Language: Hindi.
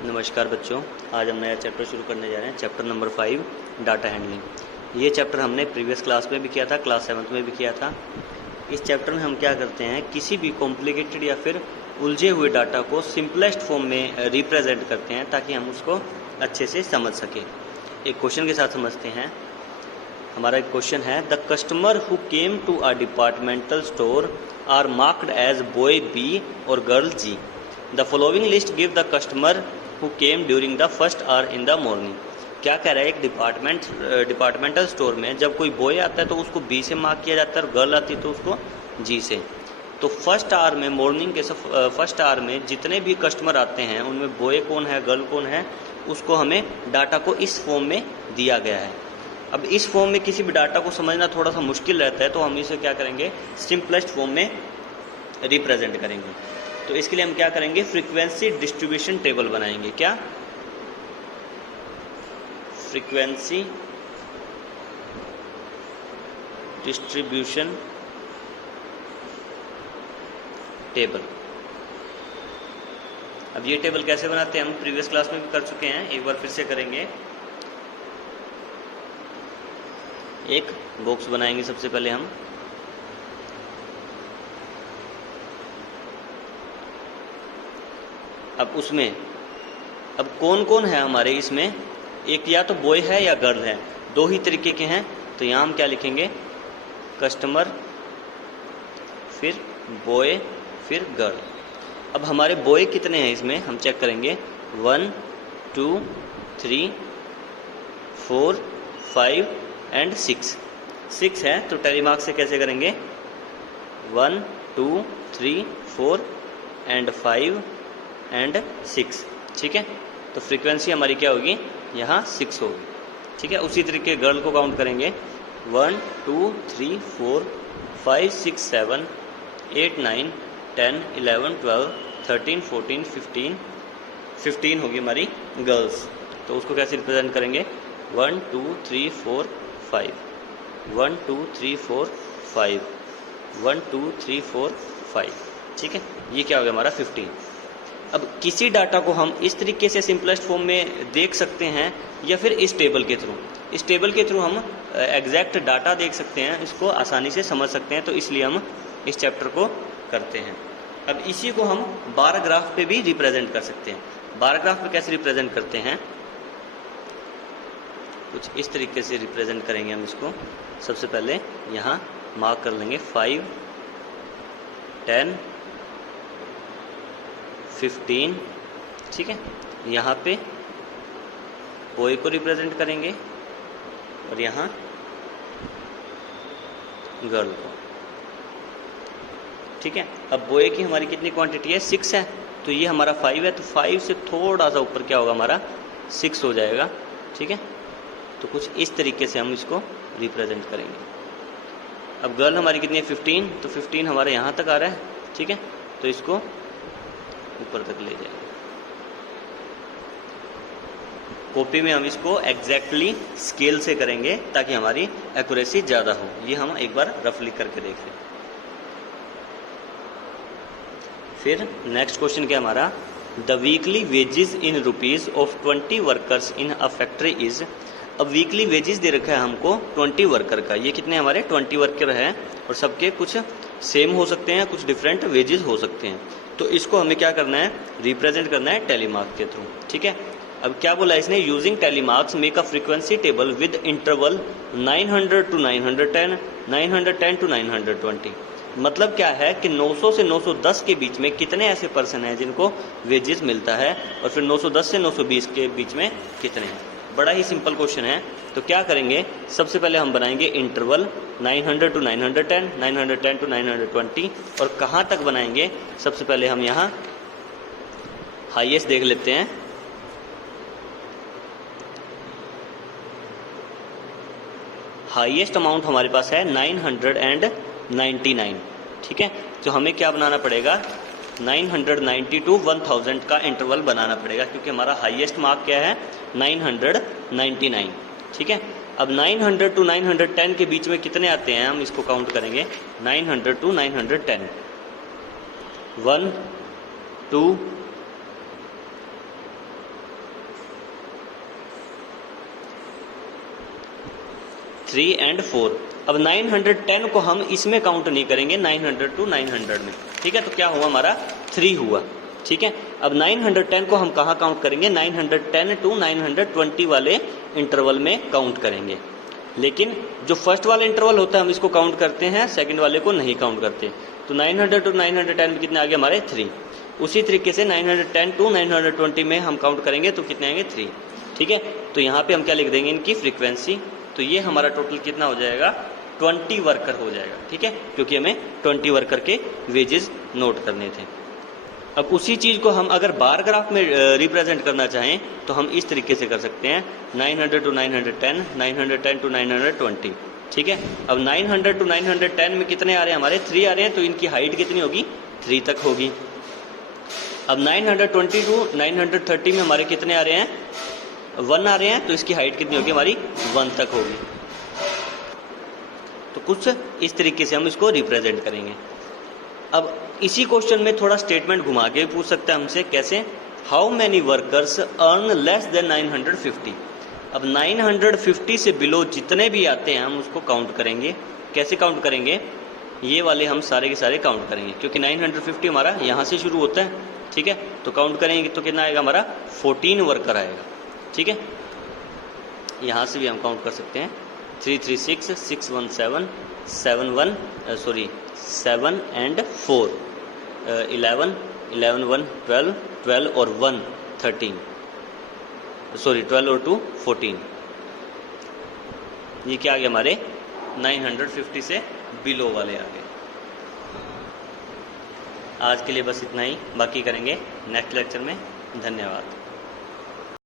नमस्कार बच्चों, आज हम नया चैप्टर शुरू करने जा रहे हैं। Chapter number 5 data handling. ये चैप्टर हमने प्रीवियस क्लास में भी किया था, क्लास 7 में भी किया था। इस चैप्टर में हम क्या करते हैं, किसी भी कॉम्प्लिकेटेड या फिर उलझे हुए डाटा को सिंपलेस्ट फॉर्म में रिप्रेजेंट करते हैं ताकि हम उसको अच्छे से समझ सकें। एक क्वेश्चन के साथ समझते हैं। हमारा एक क्वेश्चन है, the customer who came to a departmental store are marked as boy B और girl G. The following list give the customer who came during the first hour in the morning. क्या कह रहा है, एक डिपार्टमेंटल स्टोर में जब कोई बॉय आता है तो उसको बी से मार्क किया जाता है और गर्ल आती है तो उसको जी से। तो फर्स्ट आवर में, मॉर्निंग के फर्स्ट आवर में जितने भी कस्टमर आते हैं उनमें बॉय कौन है, गर्ल कौन है, उसको हमें डाटा को इस फॉर्म में दिया गया है। अब इस फॉर्म में किसी भी डाटा को समझना थोड़ा सा मुश्किल रहता है तो हम इसे क्या करेंगे, सिंपलेस्ट फॉर्म में रिप्रेजेंट करेंगे। तो इसके लिए हम क्या करेंगे, फ्रीक्वेंसी डिस्ट्रीब्यूशन टेबल बनाएंगे। क्या, फ्रीक्वेंसी डिस्ट्रीब्यूशन टेबल। अब ये टेबल कैसे बनाते हैं हम प्रीवियस क्लास में भी कर चुके हैं, एक बार फिर से करेंगे। एक बॉक्स बनाएंगे सबसे पहले हम, अब उसमें अब कौन कौन है हमारे इसमें, एक या तो बॉय है या गर्ल है, दो ही तरीके के हैं। तो यहाँ हम क्या लिखेंगे, कस्टमर फिर बॉय फिर गर्ल। अब हमारे बॉय कितने हैं इसमें हम चेक करेंगे, 1 2 3 4 5 एंड 6 है। तो टेली मार्क से कैसे करेंगे, 1 2 3 4 एंड 5 एंड 6। ठीक है, तो फ्रीक्वेंसी हमारी क्या होगी, यहाँ 6 होगी। ठीक है, उसी तरीके गर्ल को काउंट करेंगे, 1 2 3 4 5 6 7 8 9 10 11 12 13 14 15 होगी हमारी गर्ल्स। तो उसको कैसे रिप्रेजेंट करेंगे, 1 2 3 4 5 1 2 3 4 5 1 2 3 4 5। ठीक है, ये क्या हो गया हमारा 15। अब किसी डाटा को हम इस तरीके से सिंपलेस्ट फॉर्म में देख सकते हैं या फिर इस टेबल के थ्रू। इस टेबल के थ्रू हम एग्जैक्ट डाटा देख सकते हैं, इसको आसानी से समझ सकते हैं। तो इसलिए हम इस चैप्टर को करते हैं। अब इसी को हम बार ग्राफ पे भी रिप्रेजेंट कर सकते हैं। बार ग्राफ पे कैसे रिप्रेजेंट करते हैं, कुछ इस तरीके से रिप्रेजेंट करेंगे हम इसको। सबसे पहले यहाँ मार्क कर लेंगे 5 10 15। ठीक है, यहाँ पे बॉय को रिप्रेजेंट करेंगे और यहाँ गर्ल को। ठीक है, अब बॉय की हमारी कितनी क्वांटिटी है, 6 है। तो ये हमारा 5 है, तो 5 से थोड़ा सा ऊपर क्या होगा, हमारा 6 हो जाएगा। ठीक है, तो कुछ इस तरीके से हम इसको रिप्रेजेंट करेंगे। अब गर्ल हमारी कितनी है, 15। तो 15 हमारे यहाँ तक आ रहा है। ठीक है, तो इसको ऊपर तक ले जाएंगे। कॉपी में हम इसको एग्जैक्टली स्केल से करेंगे ताकि हमारी एक्यूरेसी ज़्यादा हो। ये हम एक बार रफली करके देख लें। फिर नेक्स्ट क्वेश्चन क्या हमारा, the weekly wages in rupees of 20 workers in a factory is. अब वीकली वेजेस दे रखा है हमको 20 वर्कर का। ये कितने हमारे 20 वर्कर हैं और सबके कुछ सेम हो सकते हैं, कुछ डिफरेंट वेजेस हो सकते हैं। तो इसको हमें क्या करना है, रिप्रेजेंट करना है टेलीमार्क के थ्रू। ठीक है, अब क्या बोला इसने, using tally marks make a frequency table with interval 900 to 910 910 to 920। मतलब क्या है कि 900 से 910 के बीच में कितने ऐसे पर्सन हैं जिनको वेजेस मिलता है, और फिर 910 से 920 के बीच में कितने हैं। बड़ा ही सिंपल क्वेश्चन है। तो क्या करेंगे, सबसे पहले हम बनाएंगे इंटरवल 900 टू 910 910 टू 920। और कहाँ तक बनाएंगे, सबसे पहले हम यहाँ हाईएस्ट देख लेते हैं। हाईएस्ट अमाउंट हमारे पास है 999। ठीक है, तो हमें क्या बनाना पड़ेगा, 990 टू 1000 का इंटरवल बनाना पड़ेगा, क्योंकि हमारा हाईएस्ट मार्क क्या है, 999। ठीक है, अब 900 टू 910 के बीच में कितने आते हैं, हम इसको काउंट करेंगे। 900 टू 910, 1 2 3 एंड 4। अब 910 को हम इसमें काउंट नहीं करेंगे, 900 टू 900 में, ठीक है। तो क्या हुआ हमारा 3 हुआ, ठीक है। अब 910 को हम कहाँ काउंट करेंगे, 910 टू 920 वाले इंटरवल में काउंट करेंगे। लेकिन जो फर्स्ट वाला इंटरवल होता है हम इसको काउंट करते हैं, सेकंड वाले को नहीं काउंट करते। तो 900 टू 910 में कितने आ गए हमारे 3। उसी तरीके से 910 टू 920 में हम काउंट करेंगे तो कितने आएंगे 3, ठीक है। तो यहाँ पे हम क्या लिख देंगे इनकी फ्रीक्वेंसी। तो ये हमारा टोटल कितना हो जाएगा 20 वर्कर हो जाएगा, ठीक है, क्योंकि हमें 20 वर्कर के वेजेस नोट करने थे। अब उसी चीज़ को हम अगर बार ग्राफ में रिप्रेजेंट करना चाहें तो हम इस तरीके से कर सकते हैं, 900 टू 910, 910 टू 920, ठीक है। अब 900 टू 910 में कितने आ रहे हैं हमारे 3 आ रहे हैं, तो इनकी हाइट कितनी होगी 3 तक होगी। अब 920 टू 930 में हमारे कितने आ रहे हैं 1 आ रहे हैं, तो इसकी हाइट कितनी होगी हमारी 1 तक होगी। तो कुछ इस तरीके से हम इसको रिप्रेजेंट करेंगे। अब इसी क्वेश्चन में थोड़ा स्टेटमेंट घुमा के पूछ सकता है हमसे, कैसे, how many workers earn less than 950। अब 950 से बिलो जितने भी आते हैं हम उसको काउंट करेंगे। कैसे काउंट करेंगे, ये वाले हम सारे के सारे काउंट करेंगे, क्योंकि 950 हमारा यहाँ से शुरू होता है, ठीक है। तो काउंट करेंगे तो कितना आएगा हमारा 14 वर्कर आएगा, ठीक है। यहाँ से भी हम काउंट कर सकते हैं, 336, 617, 7 एंड 4, 11, 11, 1, 12, 12 और 1, 13, सॉरी 12 और 2, 14। ये क्या आ गया हमारे 950 से बिलो वाले आ गए। आज के लिए बस इतना ही, बाकी करेंगे नेक्स्ट लेक्चर में। धन्यवाद।